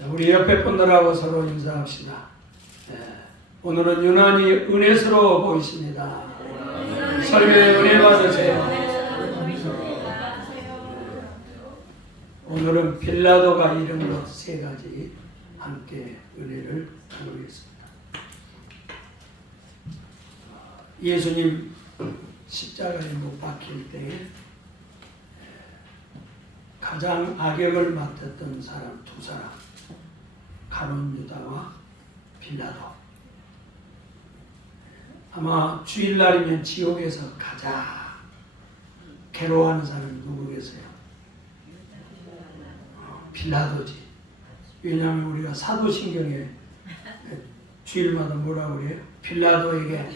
자, 우리 옆에 분들하고 서로 인사합시다. 오늘은 유난히 은혜스러워 보이십니다. 설교에 은혜 받으세요. 오늘은 빌라도가 이른 것 세 가지 함께 은혜를 나누겠습니다. 예수님 십자가에 못 박힐 때 가장 악역을 맡았던 사람 두 사람, 가룟 유다와 빌라도. 아마 주일날이면 지옥에서 가장 괴로워하는 사람이 누구겠어요? 빌라도지. 왜냐하면 우리가 사도신경에 주일마다 뭐라고 그래요? 빌라도에게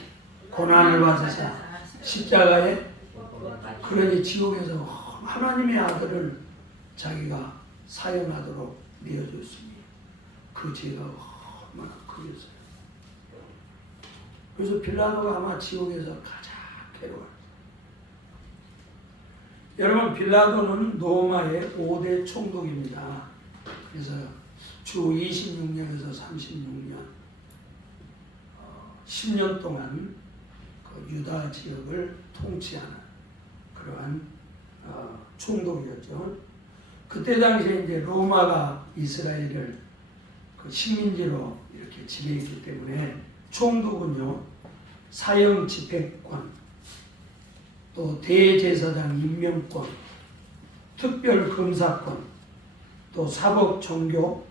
고난을 받으사 십자가에, 그러니 지옥에서 하나님의 아들을 자기가 사형하도록 내어줬습니다. 그 죄가 얼마나 크겠어요. 그래서 빌라도가 아마 지옥에서 가장 괴로워요. 여러분, 빌라도는 로마의 5대 총독입니다. 그래서 주 26년에서 36년 10년 동안 그 유다 지역을 통치하는 그러한 총독이었죠. 그때 당시에 이제 로마가 이스라엘을 그 식민지로 이렇게 지배했기 때문에 총독은요, 사형 집행권, 또 대제사장 임명권, 특별 검사권, 또 사법 종교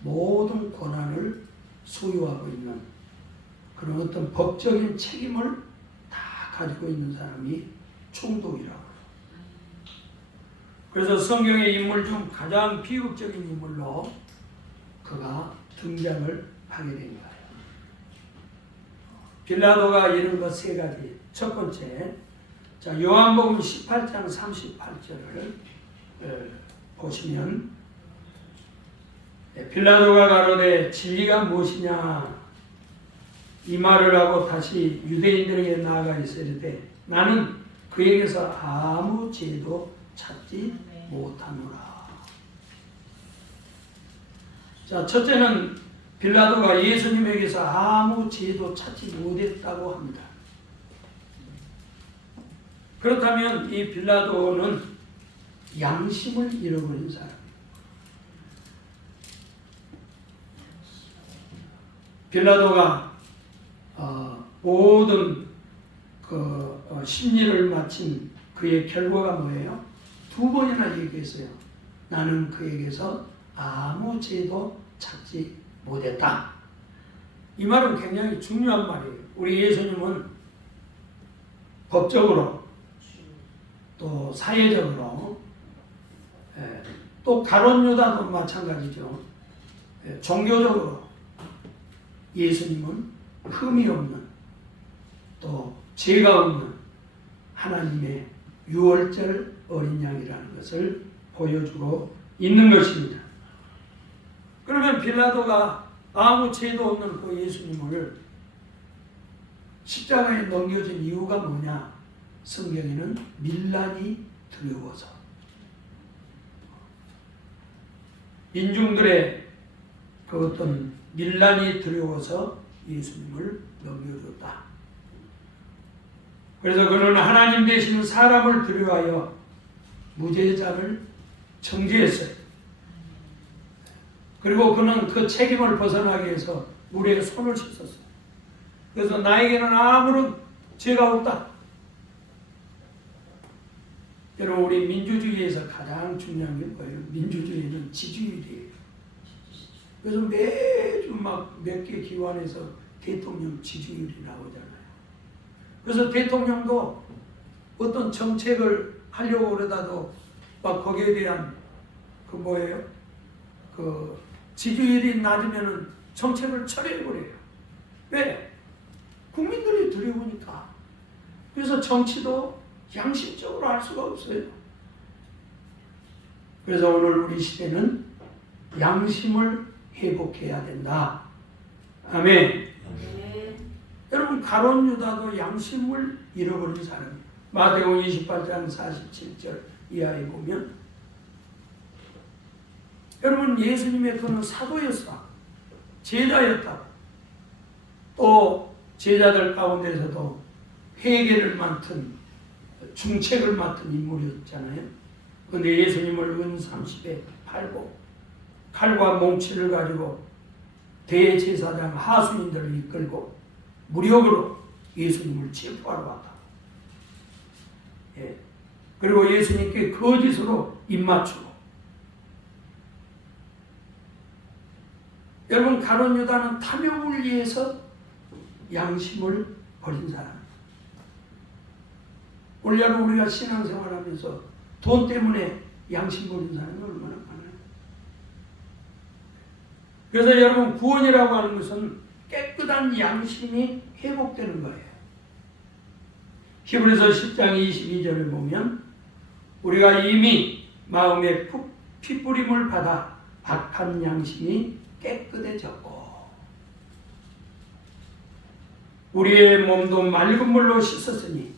모든 권한을 소유하고 있는 그런 어떤 법적인 책임을 다 가지고 있는 사람이 총독이라고. 그래서 성경의 인물 중 가장 비극적인 인물로 그가 등장을 하게 된 거예요. 빌라도가 이룬 것 세 가지. 첫 번째, 자, 요한복음 18장 38절을 보시면, 빌라도가 가로되 진리가 무엇이냐 이 말을 하고 다시 유대인들에게 나아가 있으되 나는 그에게서 아무 죄도 찾지 못하노라. 자, 첫째는 빌라도가 예수님에게서 아무 죄도 찾지 못했다고 합니다. 그렇다면 이 빌라도는 양심을 잃어버린 사람입니다. 빌라도가 모든 심리를 마친 그의 결과가 뭐예요? 두 번이나 얘기했어요. 나는 그에게서 아무 죄도 찾지 못했다. 이 말은 굉장히 중요한 말이에요. 우리 예수님은 법적으로 또 사회적으로 또 가룟 유다도 마찬가지죠. 종교적으로 예수님은 흠이 없는 또 죄가 없는 하나님의 유월절 어린 양이라는 것을 보여주고 있는 것입니다. 그러면 빌라도가 아무 죄도 없는 그 예수님을 십자가에 넘겨진 이유가 뭐냐? 성경에는 밀란이 두려워서, 민중들의 그 어떤 밀란이 두려워서 예수님을 넘겨줬다. 그래서 그는 하나님 되시는 사람을 두려워하여 무죄자를 정죄했어요. 그리고 그는 그 책임을 벗어나기 위해서 물에 손을 씻었어요. 그래서 나에게는 아무런 죄가 없다. 여러분, 우리 민주주의에서 가장 중요한 게 뭐예요? 민주주의는 지지율이에요. 그래서 매주 막 몇 개 기관에서 대통령 지지율이 나오잖아요. 그래서 대통령도 어떤 정책을 하려고 그러다도 막 거기에 대한 그 뭐예요? 그 지지율이 낮으면은 정책을 철회해버려요. 왜? 국민들이 두려우니까. 그래서 정치도 양심적으로 할 수가 없어요. 그래서 오늘 우리 시대는 양심을 회복해야 된다. 아멘. 여러분, 가룟 유다도 양심을 잃어버린 사람이에요. 마태복음 28장 47절 이하에 보면 여러분, 예수님의 그는 사도였어. 제자였다. 또 제자들 가운데서도 회개를 맡은, 중책을 맡은 인물이었잖아요. 그런데 예수님을 은30에 팔고 칼과 몽치를 가지고 대제사장 하수인들을 이끌고 무력으로 예수님을 체포하러 왔다. 예. 그리고 예수님께 거짓으로 입맞추고. 여러분, 가룟 유다는 탐욕을 위해서 양심을 버린 사람. 오늘 여러분, 우리가 신앙생활하면서 돈 때문에 양심 버린 사람이 얼마나 많아요. 그래서 여러분, 구원이라고 하는 것은 깨끗한 양심이 회복되는 거예요. 히브리서 10장 22절을 보면 우리가 이미 마음에 핏부림을 받아 악한 양심이 깨끗해졌고 우리의 몸도 맑은 물로 씻었으니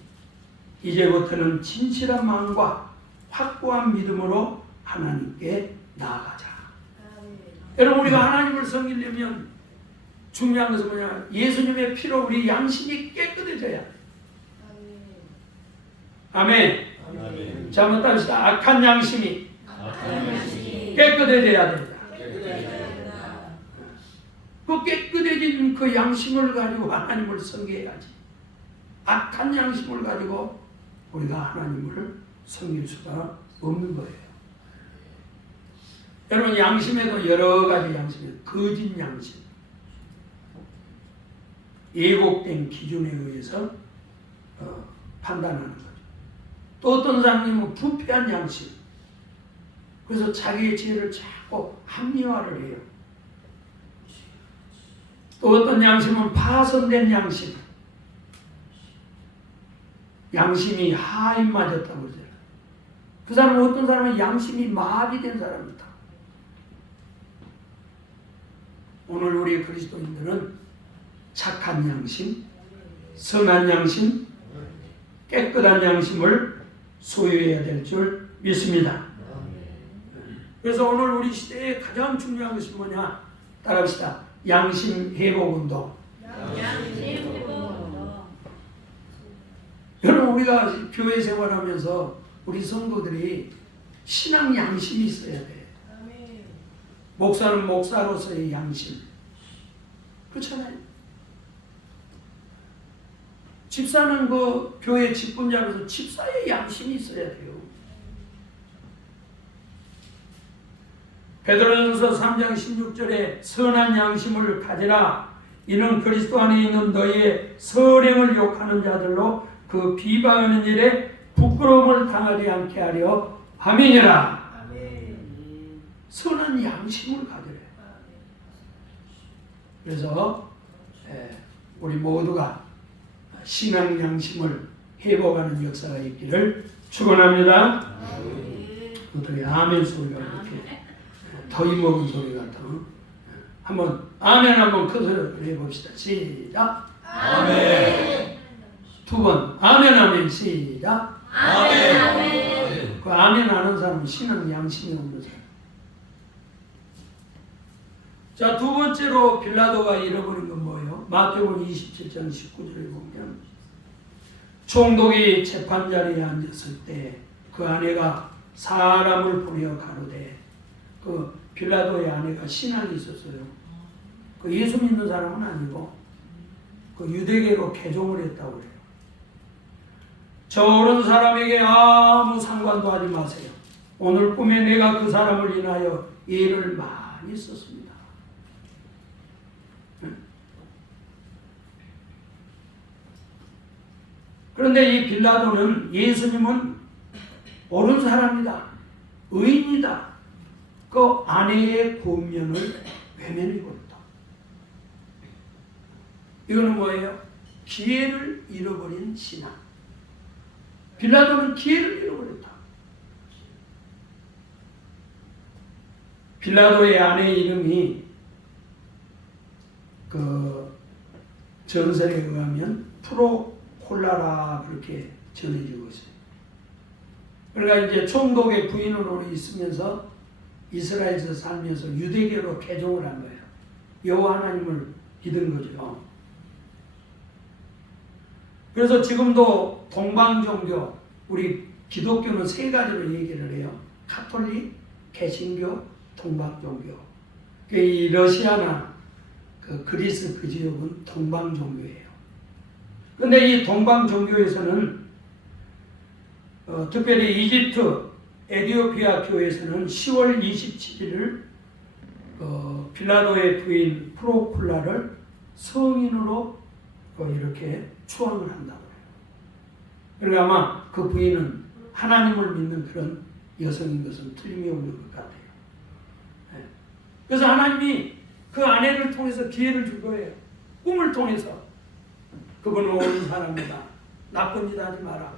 이제부터는 진실한 마음과 확고한 믿음으로 하나님께 나아가자. 여러분, 우리가 하나님을 섬기려면 중요한 것은 뭐냐? 예수님의 피로 우리 양심이 깨끗해져야 돼. 아멘. 아멘. 자, 한번 따르시다. 악한 양심이 깨끗해져야 된다. 그 깨끗해진 그 양심을 가지고 하나님을 섬겨야지. 악한 양심을 가지고 우리가 하나님을 섬길 수가 없는 거예요. 여러분, 양심에도 여러 가지 양심이, 거짓 양심, 예곡된 기준에 의해서 판단하는 거죠. 또 어떤 사람님은 부패한 양심, 그래서 자기의 죄를 자꾸 합리화를 해요. 또 어떤 양심은 파손된 양심, 양심이 하인 맞았다고 그러잖아요. 그 사람은 어떤 사람은 양심이 마비된 사람이다. 오늘 우리 그리스도인들은 착한 양심, 선한 양심, 깨끗한 양심을 소유해야 될 줄 믿습니다. 그래서 오늘 우리 시대에 가장 중요한 것이 뭐냐? 따라합시다. 양심 회복 운동. 여러분, 우리가 교회 생활하면서 우리 성도들이 신앙 양심이 있어야 돼. 목사는 목사로서의 양심. 그렇잖아요. 집사는 그 교회 직분자로서 집사의 양심이 있어야 돼요. 베드로전서 3장 16절에 선한 양심을 가지라. 이는 그리스도 안에 있는 너희의 선행을 욕하는 자들로 그 비방하는 일에 부끄러움을 당하지 않게 하려 함이니라. 선한 양심을 가지래. 그래서 우리 모두가 신앙 양심을 회복하는 역사가 있기를 축원합니다. 어떻게 아멘 소리가 이렇게 더위 먹은 소리 같아. 한번 아멘 한번 큰 소리로 해봅시다. 시작. 아멘. 두 번 아멘 아멘 시작. 아멘 아멘. 그 아멘 하는 사람은 신앙 양심이 없는 사람. 자, 두 번째로 빌라도가 잃어버린 건 뭐예요? 마태복음 27장 19절에 보면 총독이 재판자리에 앉았을 때 그 아내가 사람을 보내어 가로되, 그 빌라도의 아내가 신앙이 있었어요. 그 예수 믿는 사람은 아니고 그 유대계로 개종을 했다고 그래요. 저런 사람에게 아무 상관도 하지 마세요. 오늘 꿈에 내가 그 사람을 인하여 예를 많이 썼습니다. 그런데 이 빌라도는 예수님은 옳은 사람이다, 의인이다, 그 아내의 권면을 외면해 버렸다. 이거는 뭐예요? 기회를 잃어버린 신앙. 빌라도는 기회를 잃어버렸다. 빌라도의 아내 이름이 그 전설에 의하면 프로콜라라 그렇게 전해지고 있어요. 그러니까 이제 총독의 부인으로 있으면서 이스라엘에서 살면서 유대교로 개종을 한 거예요. 여호와 하나님을 믿은 거죠. 그래서 지금도 동방종교, 우리 기독교는 세 가지로 얘기를 해요. 카톨릭, 개신교, 동방종교. 이 러시아나 그 그리스 그 지역은 동방종교예요. 그런데 이 동방종교에서는 특별히 이집트, 에티오피아 교회에서는 10월 27일을 빌라도의 부인 프로쿨라를 성인으로 이렇게 추앙을 한다고 해요. 그러니까 아마 그 부인은 하나님을 믿는 그런 여성인 것은 틀림이 없는 것 같아요. 그래서 하나님이 그 아내를 통해서 기회를 줄 거예요. 꿈을 통해서. 그분은 옳은 사람이다. 나쁜 짓 하지 마라.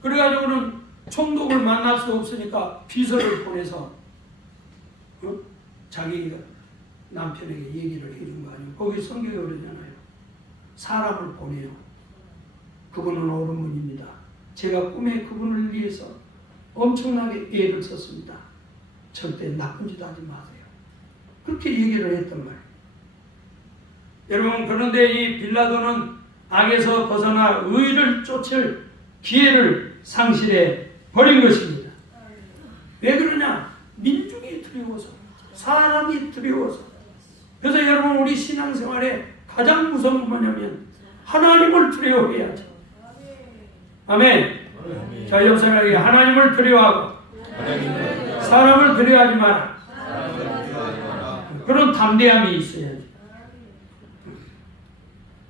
그래가지고는 총독을 만날 수 없으니까 비서를 보내서 자기 남편에게 얘기를 해준 거 아니에요. 거기 성경에 그러잖아요. 사람을 보내요. 그분은 옳은 분입니다. 제가 꿈에 그분을 위해서 엄청나게 애를 썼습니다. 절대 나쁜 짓 하지 마세요. 그렇게 얘기를 했단 말이에요. 여러분, 그런데 이 빌라도는 악에서 벗어나 의를 쫓을 기회를 상실해 버린 것입니다. 왜 그러냐? 민중이 두려워서, 사람이 두려워서. 그래서 여러분, 우리 신앙생활에 가장 무서운 건 뭐냐면 하나님을 두려워해야죠. 아멘. 자, 옆 사람에게 하나님을 두려워하고 사람을 두려워하지 마라. 그런 담대함이 있어야지.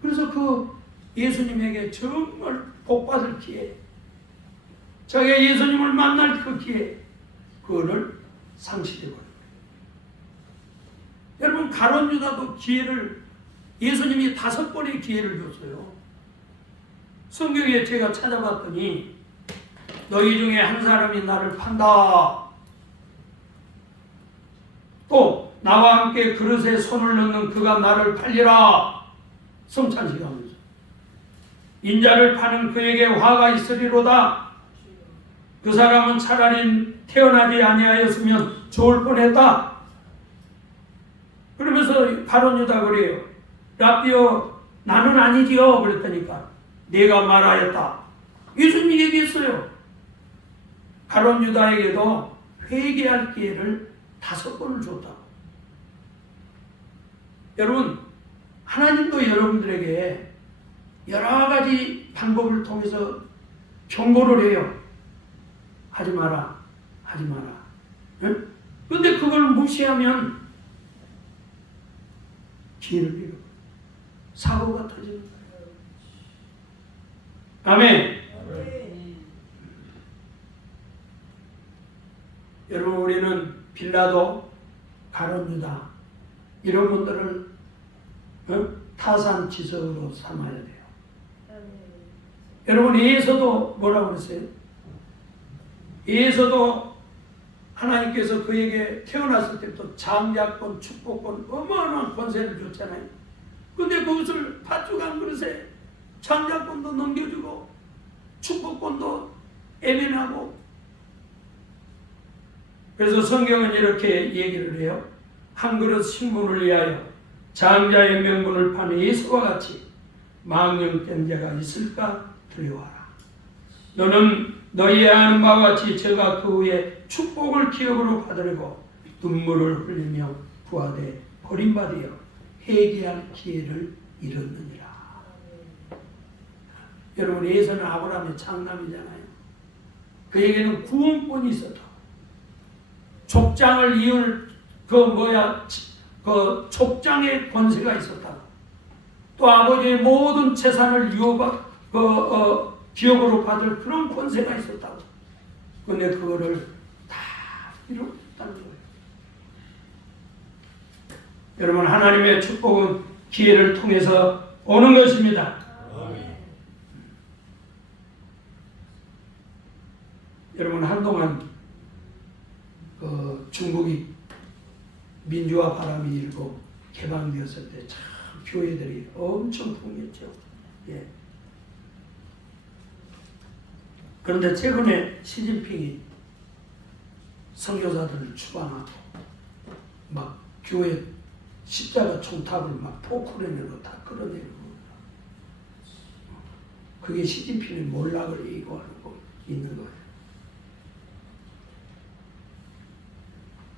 그래서 그 예수님에게 정말 복받을 기회, 자기가 예수님을 만날 그 기회, 그거를 상실해버린 거예요. 여러분, 가룟 유다도 기회를, 예수님이 5번의 기회를 줬어요. 성경에 제가 찾아봤더니 너희 중에 한 사람이 나를 판다. 또 나와 함께 그릇에 손을 넣는 그가 나를 팔리라. 성찬식 하면서 인자를 파는 그에게 화가 있으리로다. 그 사람은 차라리 태어나지 아니하였으면 좋을 뻔했다. 그러면서 가룟 유다 그래요. 라비여, 나는 아니지요. 그랬더니까 내가 말하였다. 예수님이 얘기했어요. 가룟 유다에게도 회개할 기회를 5번을 줬다고. 여러분, 하나님도 여러분들에게 여러 가지 방법을 통해서 경고를 해요. 하지 마라. 하지 마라. 응? 그런데 그걸 무시하면 기회를 잃어. 사고가 터지는 거예요. 아멘. 여러분, 우리는 빌라도, 가룟 유다 이런 분들을 타산지석으로 삼아야 돼요. 여러분, 에서도 뭐라고 그랬어요? 에서도 하나님께서 그에게 태어났을 때부터 장자권, 축복권, 어마어마한 권세를 줬잖아요. 근데 그것을 팥죽한 그릇에 장자권도 넘겨주고 축복권도 애면하고. 그래서 성경은 이렇게 얘기를 해요. 한 그릇 식문을 위하여 장자의 명분을 파는 예수와 같이 망령된 자가 있을까 두려워하라. 너는 너희의 아는 바와 같이 저가 그 후에 축복을 기업으로 받으려고 눈물을 흘리며 부하되 버림받으여 회개할 기회를 잃었느니라. 여러분, 예수는 아브라함의 장남이잖아요. 그에게는 구원권이 있었다. 족장을 이을 그 족장의 권세가 있었다. 또 아버지의 모든 재산을 기업으로 받을 그런 권세가 있었다고. 그런데 그거를 다 잃었다는 거예요. 여러분, 하나님의 축복은 기회를 통해서 오는 것입니다. 여러분, 한동안 중국이 민주화 바람이 일고 개방되었을 때 참 교회들이 엄청 풍요했죠. 예. 그런데 최근에 시진핑이 선교사들을 추방하고 막 교회 십자가 총탑을 막 포크레인으로 다 끌어내리고 그게 시진핑의 몰락을 예고하고 있는 거예요.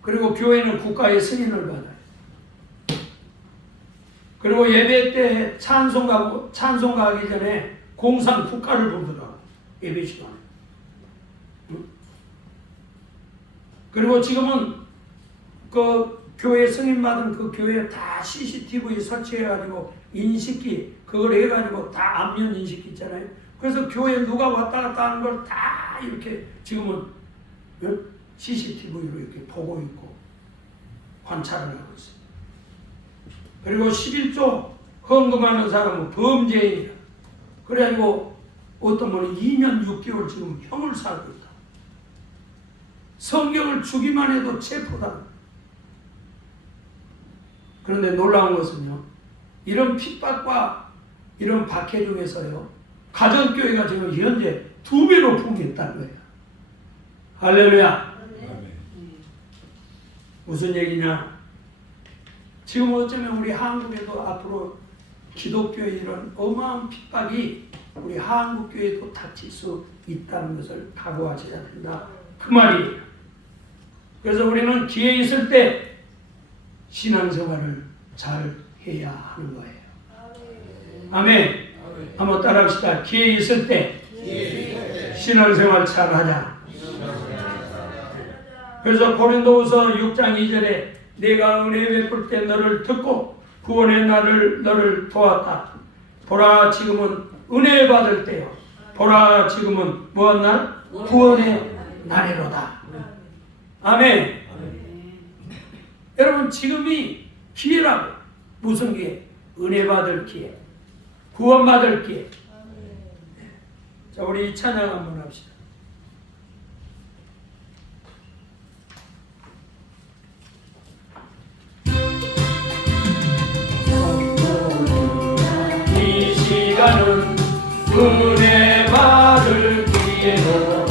그리고 교회는 국가의 승인을 받아요. 그리고 예배 때 찬송가하기 전에 공산 국가를 부르더라고. 예배 시간에. 그리고 지금은 그 교회 승인받은 그 교회에 다 CCTV 설치해가지고 인식기 그걸 해가지고 다 안면 인식기 있잖아요. 그래서 교회에 누가 왔다 갔다 하는 걸 다 이렇게 지금은 CCTV로 이렇게 보고 있고 관찰을 하고 있어요. 그리고 11조 헌금하는 사람은 범죄인이야. 그래가지고 어떤 분은 2년 6개월 지금 형을 살고 있다. 성경을 주기만 해도 체포다. 그런데 놀라운 것은요, 이런 핍박과 이런 박해 중에서요, 가정교회가 지금 현재 2배로 풍요했다는 거예요. 할렐루야. 무슨 얘기냐? 지금 어쩌면 우리 한국에도 앞으로 기독교의 이런 어마어마한 핍박이 우리 한국교회도 닥칠 수 있다는 것을 각오하셔야 된다. 그 말이에요. 그래서 우리는 기회 있을 때 신앙생활을 잘 해야 하는 거예요. 아멘. 한번 따라합시다. 기회 있을 때 신앙생활 잘 하자. 그래서 고린도후서 6장 2절에 내가 은혜 베풀 때 너를 듣고 구원의 날을 너를 도왔다. 보라 지금은 은혜 받을 때요. 보라 지금은 무엇 날? 구원의 날이로다. 아멘. 여러분 지금이 기회라고. 무슨 기회? 은혜 받을 기회. 구원 받을 기회. 자, 우리 찬양 한번 합시다. 이 시간은 은혜 받을 기회로다.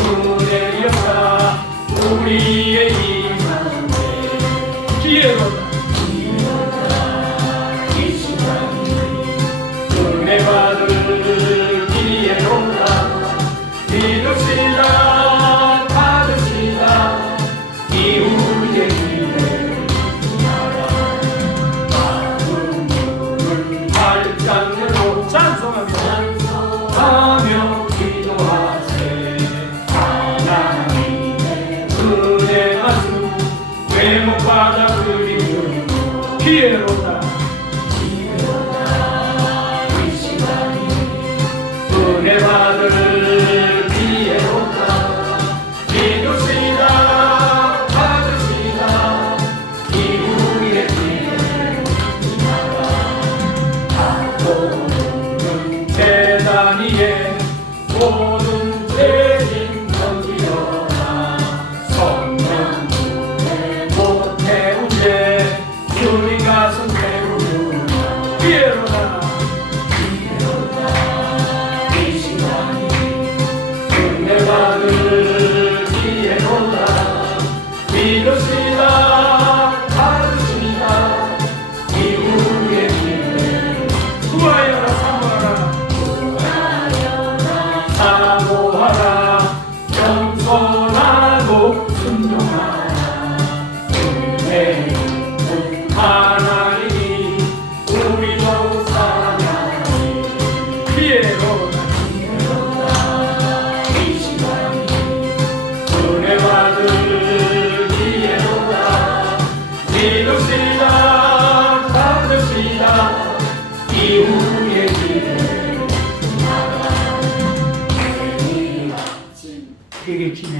은혜 역사 우리의 인생의 기회로다. 은혜 받을 기회로다. 믿읍시다. 받읍시다. 이 우리의 기회. 마음을 발짝 열고 찬송합니다. 하며 기도하세. 하나님의 은혜 말씀 외목받아 그리운 기회로다. 은혜 받을 기회로다. 믿읍시다. 받으시다. 이 우리의 기회. 모든 재단 위에 모든 죄진 던지어라. 성령 못 태운 죄 주님 가슴 태우는 기회로다. 은혜 받을 기회로다. 믿읍시다. 받으시다. 이 우리의 기회. 구하여라 사모하라. 겸손하고 순종하라. 은혜 하나님이 우리 더욱 사랑하니 기회로다. 은혜 받을 기회로다. 믿읍시다. 받읍시다. 이 우리의 기회. 되게 기네.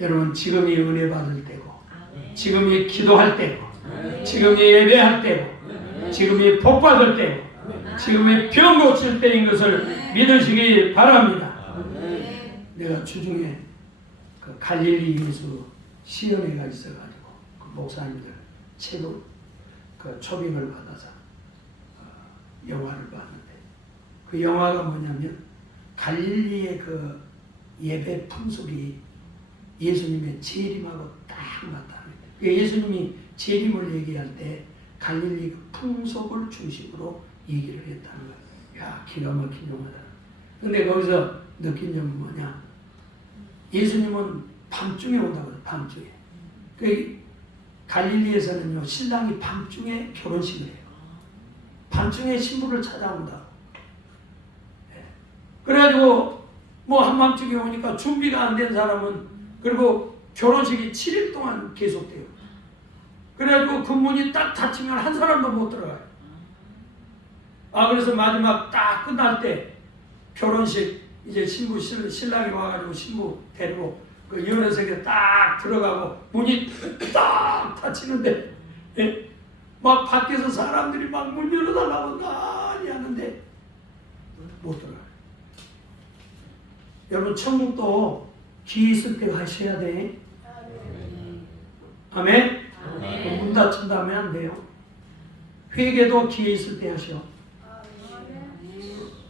여러분 지금이 은혜 받을 때고, 지금이 기도할 때고, 지금이 예배할 때고, 지금이 복 받을 때고, 지금이 병 고칠 때인 것을 믿으시기 바랍니다. 내가 주중에 그 갈릴리 예수 시연회가 있어가지고 그 목사님들 책을 그 초빙을 받아서 영화를 봤는데 그 영화가 뭐냐면 갈릴리의 그 예배 풍습이 예수님의 재림하고 딱 맞다. 예수님이 재림을 얘기할 때 갈릴리 그 풍속을 중심으로 얘기를 했다는 거야. 야, 기가 막힌 용어다. 근데 거기서 느낀 점은 뭐냐? 예수님은 밤중에 온다고, 밤중에. 그 갈릴리에서는요, 신랑이 밤중에 결혼식을 해요. 밤중에 신부를 찾아온다. 그래가지고 뭐 한밤중에 오니까 준비가 안 된 사람은, 그리고 결혼식이 7일 동안 계속돼요. 그래가지고 그 문이 딱 닫히면 한 사람도 못 들어가요. 그래서 마지막 딱 끝날 때 결혼식 이제 신랑이 와가지고 신부 데리고 그 연회석에 딱 들어가고 문이 딱 닫히는데, 예? 막 밖에서 사람들이 막 문 열어달라고 난리 하는데 못 들어가요. 여러분, 천국도 기회 있을 때 가셔야 돼. 아멘? 문 닫힌 다음에 안 돼요. 회개도 기회 있을 때 하셔.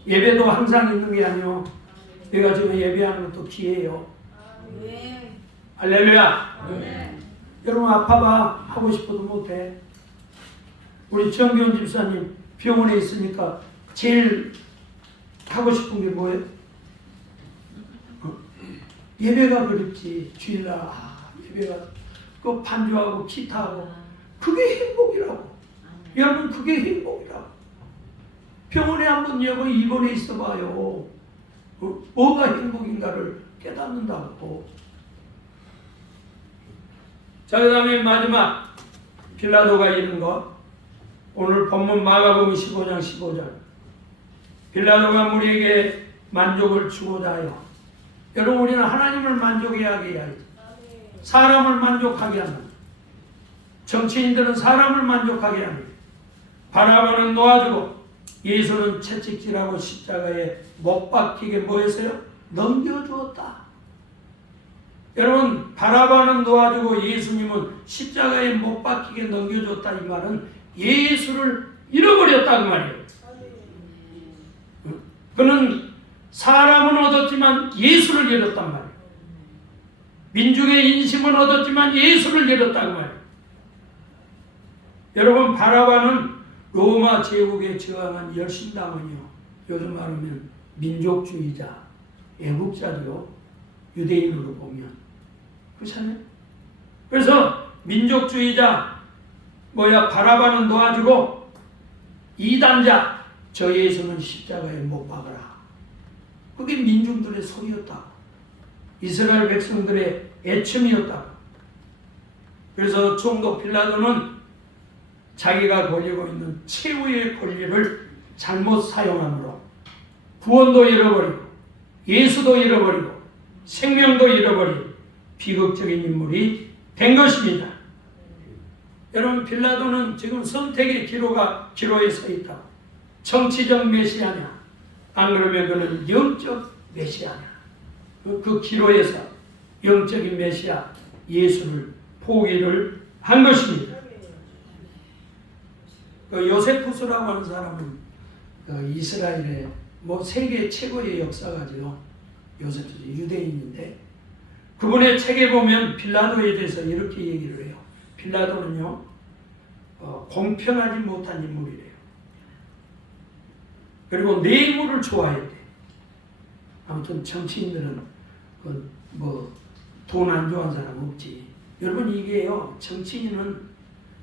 예배도 항상 있는 게 아니요. 내가 지금 예배하는 것도 기회예요. 할렐루야. 여러분, 아파봐 하고 싶어도 못해. 우리 정기훈 집사님 병원에 있으니까 제일 하고 싶은 게 뭐예요? 예배가 그립지. 주일날 예배가 그 반주하고 기타하고 그게 행복이라고. 여러분, 그게 행복이라고. 병원에 한번 여보 입원해 있어봐요. 뭐가 행복인가를 깨닫는다고. 자, 그 다음에 마지막 빌라도가 이른 것. 오늘 본문 마가복음 15장 15절. 빌라도가 무리에게 만족을 주고자 하여. 여러분, 우리는 하나님을 만족하게 해야지. 사람을 만족하게 한다. 정치인들은 사람을 만족하게 합니다. 바라바는 놓아주고 예수는 채찍질하고 십자가에 못 박히게 뭐 했어요? 넘겨주었다. 여러분, 바라바는 놓아주고 예수님은 십자가에 못 박히게 넘겨줬다. 이 말은 예수를 잃어버렸다 그 말이에요. 그는 사람은 얻었지만 예수를 잃었단 말이에요. 민중의 인심은 얻었지만 예수를 잃었다 그 말이에요. 여러분, 바라바는 로마 제국에 저항한 열심당원이요. 요즘 말하면 민족주의자, 애국자죠. 유대인으로 보면. 그렇잖아요? 그래서 민족주의자, 바라바는 놓아주고 이단자, 저 예수는 십자가에 못 박아라. 그게 민중들의 소리였다. 이스라엘 백성들의 애춤이었다. 그래서 총독 빌라도는 자기가 걸리고 있는 최후의 권리를 잘못 사용함으로 구원도 잃어버리고 예수도 잃어버리고 생명도 잃어버린 비극적인 인물이 된 것입니다. 여러분, 빌라도는 지금 선택의 기로에 서 있다. 정치적 메시아냐, 안 그러면 그는 영적 메시아냐. 그 기로에서 영적인 메시아 예수를 포기를 한 것입니다. 요세푸스라고 하는 사람은 이스라엘의 세계 최고의 역사가죠. 요세푸스 유대인인데 그분의 책에 보면 빌라도에 대해서 이렇게 얘기를 해요. 빌라도는요, 공평하지 못한 인물이래요. 그리고 뇌물을 좋아했대. 아무튼 정치인들은 돈 안 좋아하는 사람 없지. 여러분, 이게요, 정치인은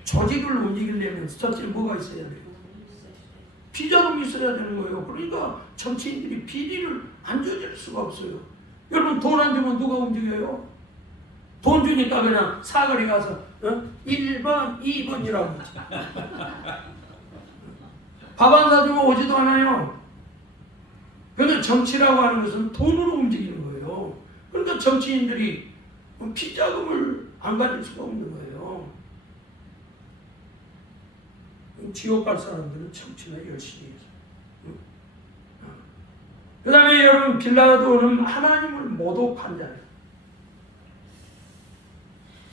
조직을 움직이려면 첫째 뭐가 있어야 돼요? 비자금이 있어야 되는 거예요. 그러니까 정치인들이 비리를 안 저지를 수가 없어요. 여러분, 돈 안 주면 누가 움직여요? 돈 주니까 그냥 사거리 가서 1번, 2번이라고 밥 안 사주면 오지도 않아요. 그런데 정치라고 하는 것은 돈으로 움직이는 거예요. 그러니까 정치인들이 비자금을 안 가질 수가 없는 거예요. 지옥 갈 사람들은 정치나 열심히 해서. 그 다음에 여러분, 빌라도는 하나님을 모독한 자예요.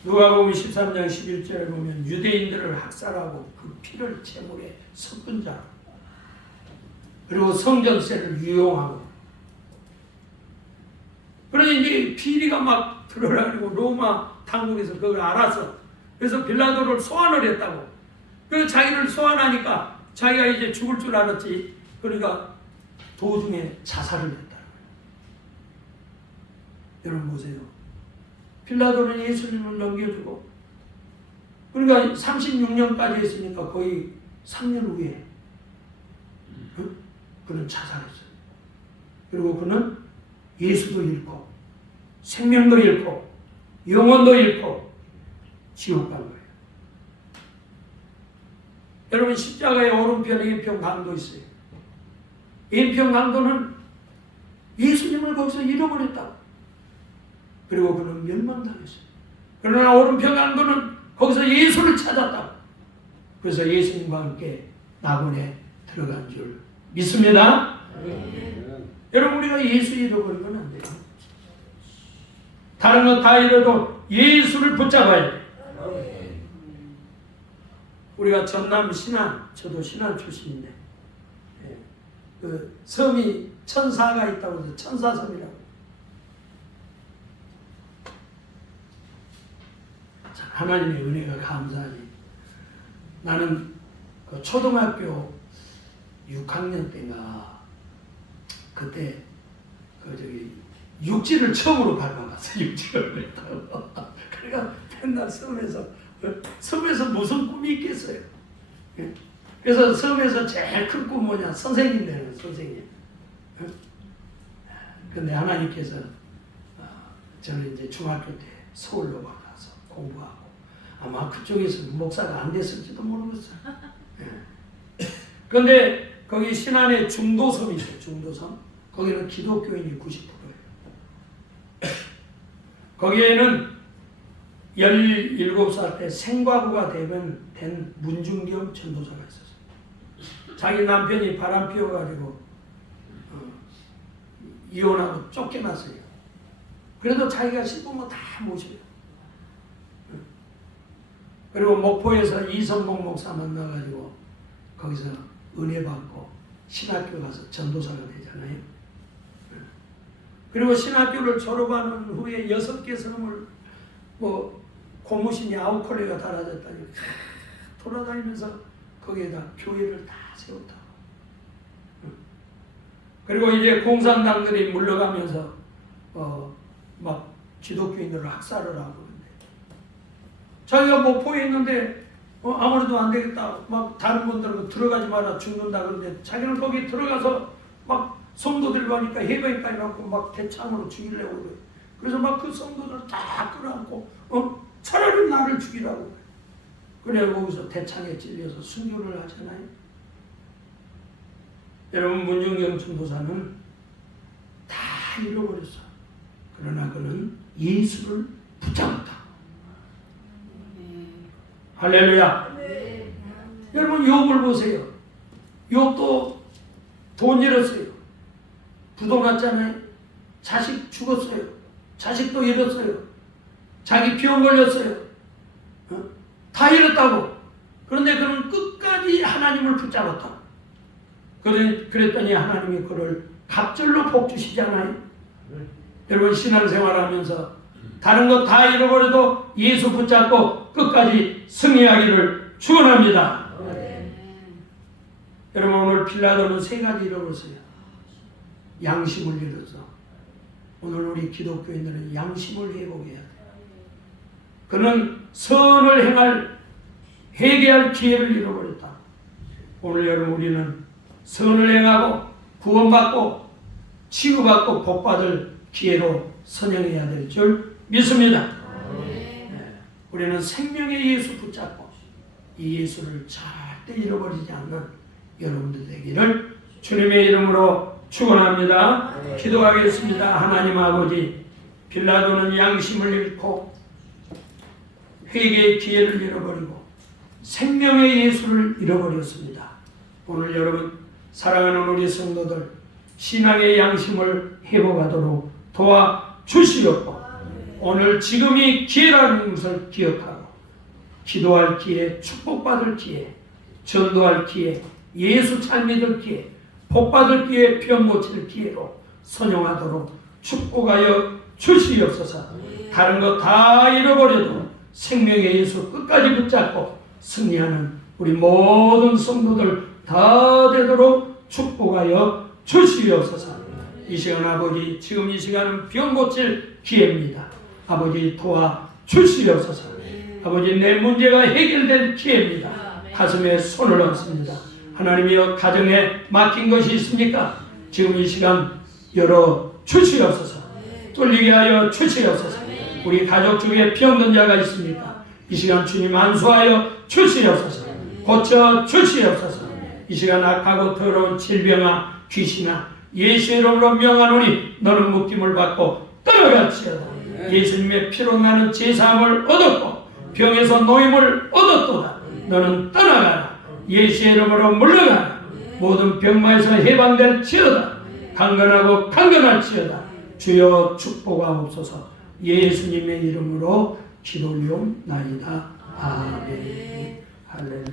누가복음 13장 11절에 보면 유대인들을 학살하고 그 피를 제물에 섞은 자, 그리고 성전세를 유용하고 그러니 이제 비리가 막 드러나고 로마 당국에서 그걸 알았어. 그래서 빌라도를 소환을 했다고. 그래서 자기를 소환하니까 자기가 이제 죽을 줄 알았지. 그러니까 도중에 자살을 했다는 거예요. 여러분 보세요. 빌라도는 예수님을 넘겨주고, 그러니까 36년까지 했으니까 거의 3년 후에 그는 자살했어요. 그리고 그는 예수도 잃고 생명도 잃고 영혼도 잃고 지옥 간 거예요. 여러분 십자가의 오른편 왼편 강도 있어요. 왼편 강도는 예수님을 거기서 잃어버렸다. 그리고 그는 멸망당했어요. 그러나 오른편 강도는 거기서 예수를 찾았다. 그래서 예수님과 함께 낙원에 들어간 줄 믿습니다. 여러분 우리가 예수 잃어버리면 안 돼요. 다른 것 다 잃어도 예수를 붙잡아야 돼요. 우리가 전남 신안, 저도 신안 출신인데 그 섬이 천사가 있다고 해서 천사섬이라고. 참 하나님의 은혜가 감사하니 나는 그 초등학교 6학년 때인가 그때 그 저기 육지를 처음으로 밟아봤어. 육지를 그러니까 맨날 섬에서 무슨 꿈이 있겠어요. 그래서 섬에서 제일 큰 꿈 뭐냐? 선생님 되는 선생님. 근데 하나님께서 저는 이제 중학교 때 서울로 가서 공부하고 아마 그쪽에서 목사가 안 됐을지도 모르겠어요. 그런데 거기 신안에 중도섬이 있어요. 중도섬. 거기는 기독교인이 90%예요. 거기에는 17살 때 생과부가 된 문중경 전도사가 있었어요. 자기 남편이 바람 피워가지고 이혼하고 쫓겨났어요. 그래도 자기가 신부모 다 모셔요. 그리고 목포에서 이선봉 목사 만나가지고 거기서 은혜 받고 신학교 가서 전도사가 되잖아요. 그리고 신학교를 졸업하는 후에 6개 섬을 고무신이 9컬레가 달아졌다니 돌아다니면서 거기에다 교회를 다 세웠다고. 그리고 이제 공산당들이 물러가면서 막 기독교인들을 학살을 하고 그런데 자기가 목포에 있는데 아무래도 안 되겠다. 막 다른 분들은 들어가지 마라 죽는다 그러는데 자기는 거기 들어가서 막 성도들 가니까 해변가에 놓고 막 대창으로 죽이려고 그래. 그래서 막 그 성도들 다 끌어안고 차라리 나를 죽이라고 그래. 거기서 대창에 찔려서 순교를 하잖아요. 여러분 문중경 전도사는 다 잃어버렸어. 그러나 그는 예수를 붙잡았다. 할렐루야. 여러분 욥을 보세요. 욥도 돈 잃었어요. 부도 났잖아요. 자식 죽었어요. 자식도 잃었어요. 자기 병 걸렸어요. 다 잃었다고. 그런데 그는 끝까지 하나님을 붙잡았다. 그랬더니 하나님이 그를 갑절로 복 주시잖아요. 여러분 신앙생활하면서 다른 것 다 잃어버려도 예수 붙잡고 끝까지 승리하기를 축원합니다. 여러분 오늘 빌라도는 3가지 잃어버렸어요. 양심을 잃었어. 오늘 우리 기독교인들은 양심을 회복해야 돼. 그는 선을 행할 회개할 기회를 잃어버렸다. 오늘 여러분 우리는 선을 행하고 구원받고 치유받고 복받을 기회로 선행해야 될 줄 믿습니다. 네. 우리는 생명의 예수 붙잡고 이 예수를 절대 잃어버리지 않는 여러분들 되기를 주님의 이름으로 축원합니다. 기도하겠습니다. 하나님 아버지, 빌라도는 양심을 잃고 회개의 기회를 잃어버리고 생명의 예수를 잃어버렸습니다. 오늘 여러분 사랑하는 우리 성도들 신앙의 양심을 회복하도록 도와주시옵고 오늘 지금이 기회라는 것을 기억하고 기도할 기회, 축복받을 기회, 전도할 기회, 예수 잘 믿을 기회, 복받을 기회, 병 고칠 기회로 선용하도록 축복하여 주시옵소서. 다른 거 다 잃어버려도 생명의 예수 끝까지 붙잡고 승리하는 우리 모든 성도들 다 되도록 축복하여 주시옵소서. 이 시간 아버지, 지금 이 시간은 병 고칠 기회입니다. 아버지 도와 주시옵소서. 아버지, 내 문제가 해결될 기회입니다. 가슴에 손을 얹습니다. 하나님이여, 가정에 맡긴 것이 있습니까? 지금 이 시간 열어 주시옵소서. 뚫리게 하여 주시옵소서. 우리 가족 중에 병든 자가 있습니까? 이 시간 주님 안수하여 주시옵소서. 고쳐 주시옵소서. 이 시간 악하고 더러운 질병아, 귀신아, 예수의 이름으로 명하노니 너는 묶임을 받고 떠나갈지어다. 예수님의 피로 나는 제사함을 얻었고 병에서 노임을 얻었도다. 너는 떠나가라. 예수의 이름으로 물러가라. 모든 병마에서 해방될지어다. 강건하고 강건할지어다. 주여 축복하옵소서. 예수님의 이름으로 기도 올리옵나이다. 아멘. 할렐루야.